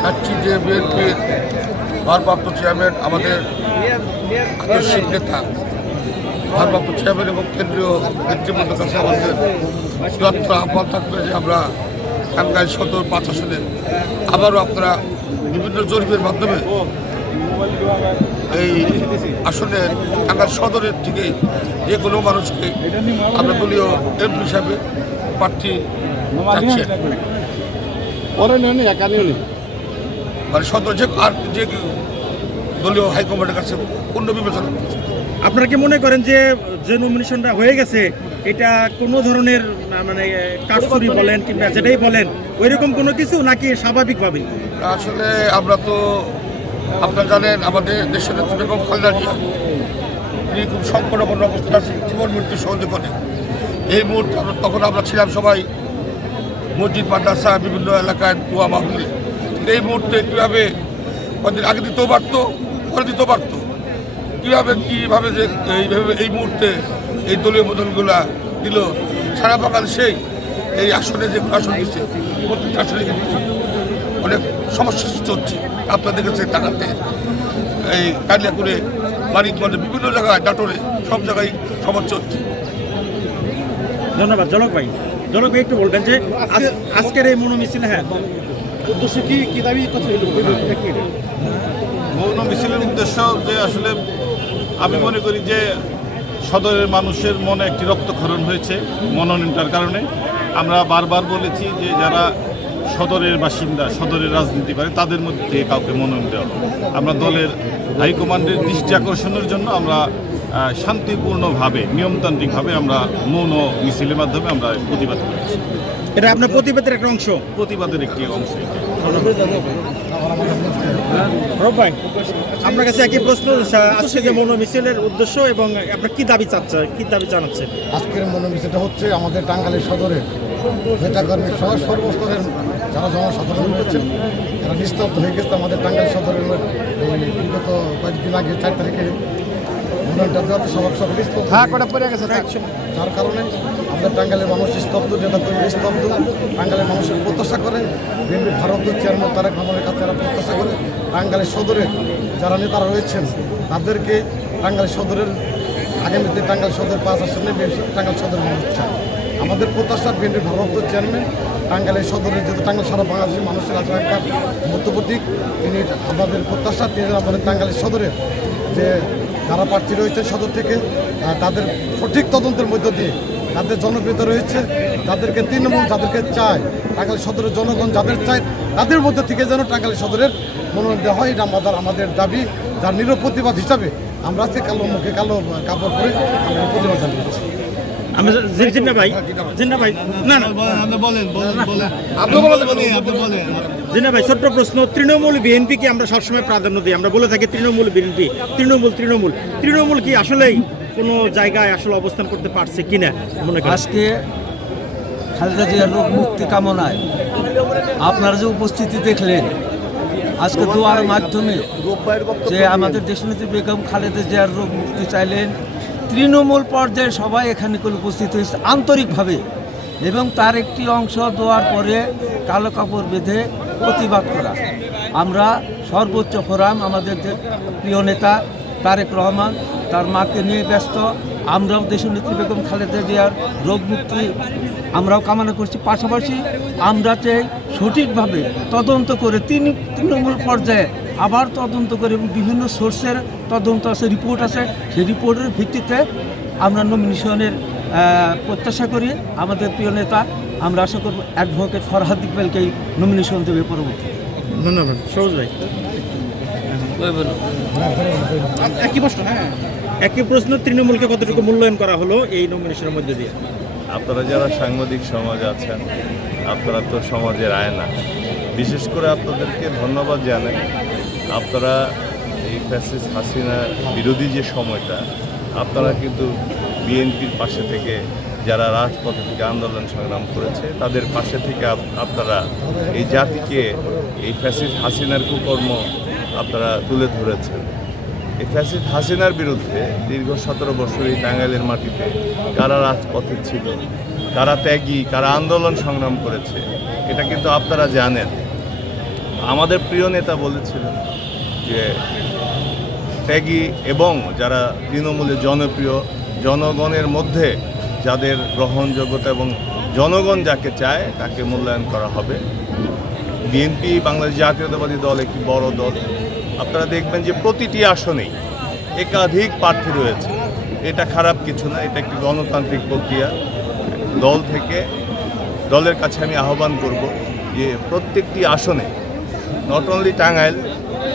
চাচ্ছি যে বিএনপির ভারপ্রাপ্ত চেয়ারম্যান আমাদের আদর্শিক নেতা, ভারপ্রাপ্ত চেয়ারম্যান এবং কেন্দ্রীয় নেতৃবৃন্দের কাছে আমাদের চূড়ান্ত আহ্বান থাকবে যে আমরা টাঙ্গাইল সদর পাঁচ আসনে আবারও আপনারা বিভিন্ন জরিপের মাধ্যমে এই আসনে টাঙ্গাইল সদরের থেকে যে কোনো মানুষকে আমরা দলীয় এমপি হিসাবে প্রার্থী চাচ্ছেন ওরা নেই একা নিও মানে সদর যে আর যে দলীয় হাইকমান্ডের কাছে পূর্ণ বিবেচনা করছে। আপনারা কি মনে করেন যে যে নমিনেশনটা হয়ে গেছে এটা কোনো ধরনের মানে কাঠচুরি বলেন কিংবা যেটাই বলেন ওইরকম কোনো কিছু নাকি স্বাভাবিকভাবেই? আসলে আমরা তো আপনারা জানেন আমাদের দেশের বেগম খালেদা জিয়া তিনি খুব সংকটাপন্ন অবস্থা আছে জীবন মৃত্যু সহজে করে এই মুহূর্তে তখন আমরা ছিলাম সবাই মসজিদ মাদ্রাসা বিভিন্ন এলাকায় দোয়া এই মুহূর্তে কীভাবে কদিন আগে দিতেও পারতো, পরে দিতেও পারতো। কীভাবে কীভাবে যে এইভাবে এই মুহূর্তে এই দলীয় বদলগুলা দিল। সারা সেই এই আসনে যে আসন দিচ্ছে, প্রত্যেকটা আসনে কিন্তু অনেক সমস্যা সৃষ্টি হচ্ছে আপনার দেখেছে টাকাতে এই কালিয়াকুড়ে, মানিকগঞ্জে বিভিন্ন জায়গায় ডাটোরে সব জায়গায় সমস্যা হচ্ছে ধন্যবাদ। জলক ভাই জলক ভাই একটু বলবেন যে আজ- আজকের এই মনোমিছিল হ্যাঁ উদ্দেশ্য কি কি দাবি কথা মৌন মিছিলের উদ্দেশ্য যে আসলে আমি মনে করি যে সদরের মানুষের মনে একটি রক্তক্ষরণ হয়েছে মনোনয়নটার কারণে। আমরা বারবার বলেছি যে যারা সদরের বাসিন্দা সদরের রাজনীতি করে তাদের মধ্যে কাউকে মনোনয়ন দেওয়া হবে। আমরা দলের হাইকমান্ডের দৃষ্টি আকর্ষণের জন্য আমরা শান্তিপূর্ণভাবে নিয়মতান্ত্রিকভাবে আমরা মৌন মিছিলের মাধ্যমে আমরা প্রতিবাদ করেছি। এটা আপনার প্রতিবাদের একটা অংশ? প্রতিবাদের একটি অংশ ভাই আপনার কাছে একই প্রশ্ন আজকে যে মনোমিছিলের উদ্দেশ্য এবং আপনার কি দাবি চাচ্ছে কি দাবি জানাচ্ছে? আজকের মনোবিষয়টা হচ্ছে আমাদের টাঙ্গাইলের সদরের নেতাকর্মী সহ সর্বস্তরের যারা জনসাধারণ রয়েছেন তারা নিস্তব্ধ হয়ে গেছে আমাদের টাঙ্গাইল সদরের বিগত কয়েকদিন আগে চার তারিখে যার কারণে আমাদের টাঙ্গাইলের মানুষ স্তব্ধ নেতাকর্মী স্তব্ধ। টাঙ্গাইলের মানুষের প্রত্যাশা করে বিএনপি ভারতীয় চেয়ারম্যান তারেক রহমানের কাছে তারা প্রত্যাশা করে টাঙ্গাইলের সদরের যারা নেতারা রয়েছেন তাদেরকে টাঙ্গাইল সদরের আগামীতে টাঙ্গাইল সদর পাঁচ আসনে বিএনপি টাঙ্গাইল সদরের মানুষ চায়। আমাদের প্রত্যাশা বিএনপি ভারতীয় চেয়ারম্যান টাঙ্গাইলের সদরের যেহেতু টাঙ্গাইল সারা বাংলাদেশের মানুষের আকাঙ্ক্ষার মধ্যপ্রতীক তিনি আমাদের প্রত্যাশা তিনি আমাদের টাঙ্গাইলের সদরের যে যারা প্রার্থী রয়েছে সদর থেকে তাদের সঠিক তদন্তের মধ্য দিয়ে তাদের জনপ্রিয়তা রয়েছে যাদেরকে তৃণমূল যাদেরকে চায় টাঙ্গাইল সদরের জনগণ যাদের চায় তাদের মধ্যে থেকে যেন টাঙ্গাইল সদরের মনোনয়ন দেওয়া হয়। এটা আমাদের আমাদের দাবি যার নিরব প্রতিবাদ হিসাবে আমরা আজকে কালো মুখে কালো কাপড় পরে আমরা প্রতিবাদ জানিয়েছি। ভাই জিন্না ভাই না না। জিন্না ভাই, ছোট্ট প্রশ্ন, তৃণমূল বিএনপিকে আমরা সবসময় প্রাধান্য দিই? আমরা বলে থাকি তৃণমূল বিএনপি, তৃণমূল তৃণমূল। তৃণমূল কি আসলেই কোনো জায়গায় আসলে অবস্থান করতে পারছে কিনা? মনে আজকে খালেদা জিয়ার রোগ মুক্তি কামনায় আপনারা যে উপস্থিতি দেখলেন, আজকে দোয়ার মাধ্যমে যে আমাদের দেশনেত্রী বেগম খালেদা জিয়ার রোগ মুক্তি চাইলেন, তৃণমূল পর্যায়ে সবাই এখানে উপস্থিত হয়েছে। আন্তরিকভাবে এবং তার একটি অংশ দেওয়ার পরে কালো কাপড় বেঁধে প্রতিবাদ করা। আমরা সর্বোচ্চ ফোরাম আমাদের প্রিয় নেতা তারেক রহমান, তার মাকে নিয়ে ব্যস্ত। আমরাও দেশনেত্রী বেগম খালেদা জিয়ার রোগ মুক্তি আমরাও কামনা করছি। পাশাপাশি আমরা চাই সঠিকভাবে তদন্ত করে তিন তৃণমূল পর্যায়ে আবার তদন্ত করে এবং বিভিন্ন সোর্সের তদন্ত আছে রিপোর্ট আছে। সেই রিপোর্টের ভিত্তিতে আমরা নমিনেশনের প্রত্যাশা করি আমাদের প্রিয় নেতা আমরা আশা করব অ্যাডভোকেট ফরহাদ ইকবালকেই নমিনেশন দেবে পরবর্তী ধন্যবাদ। সবুজ ভাই। একই প্রশ্ন হ্যাঁ। একই প্রশ্ন তৃণমূলকে কতটুকু মূল্যায়ন করা হলো এই নমিনেশনের মধ্যে দিয়ে? আপনারা যারা সাংবাদিক সমাজ আছেন আপনারা তো সমাজের আয়না। বিশেষ করে আপনাদেরকে ধন্যবাদ জানাই। আপনারা এই ফ্যাসিস হাসিনা বিরোধী যে সময়টা আপনারা কিন্তু বিএনপির পাশে থেকে যারা রাজপথে থেকে আন্দোলন সংগ্রাম করেছে, তাদের পাশে থেকে আপনারা এই জাতিকে, এই ফ্যাসিস হাসিনার কুকর্ম আপনারা তুলে ধরেছেন। এই ফ্যাসিদ হাসিনার বিরুদ্ধে দীর্ঘ সতেরো বছর এই টাঙ্গাইলের মাটিতে কারা রাজপথে ছিল, কারা ত্যাগী, কারা আন্দোলন সংগ্রাম করেছে, এটা কিন্তু আপনারা জানেন। আমাদের প্রিয় নেতা বলেছিলেন যে ত্যাগী এবং যারা তৃণমূলের জনপ্রিয় জনগণের মধ্যে যাদের গ্রহণযোগ্যতা এবং জনগণ যাকে চায় তাকে মূল্যায়ন করা হবে। বিএনপি, বাংলাদেশ জাতীয়তাবাদী দল একটি বড় দল। আপনারা দেখবেন যে প্রতিটি আসনেই একাধিক প্রার্থী রয়েছে। এটা খারাপ কিছু না, এটা একটি গণতান্ত্রিক প্রক্রিয়া। দল থেকে দলের কাছে আমি আহ্বান করব যে প্রত্যেকটি আসনে নট অনলি টাঙ্গাইল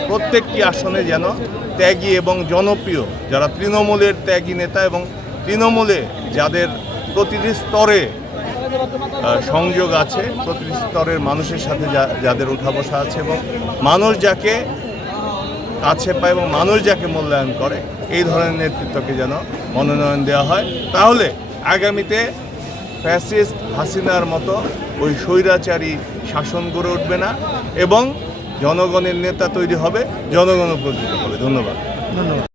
প্রত্যেকটি আসনে যেন ত্যাগী এবং জনপ্রিয়, যারা তৃণমূলের ত্যাগী নেতা এবং তৃণমূলে যাদের প্রতিটি স্তরে সংযোগ আছে, প্রতিটি স্তরের মানুষের সাথে যাদের উঠা বসা আছে এবং মানুষ যাকে কাছে পায় এবং মানুষ যাকে মূল্যায়ন করে, এই ধরনের নেতৃত্বকে যেন মনোনয়ন দেওয়া হয়। তাহলে আগামীতে ফ্যাসিস্ট হাসিনার মতো ওই স্বৈরাচারী শাসন গড়ে উঠবে না এবং জনগণের নেতা তৈরি হবে জনগণ উপকৃত হবে। ধন্যবাদ। ধন্যবাদ।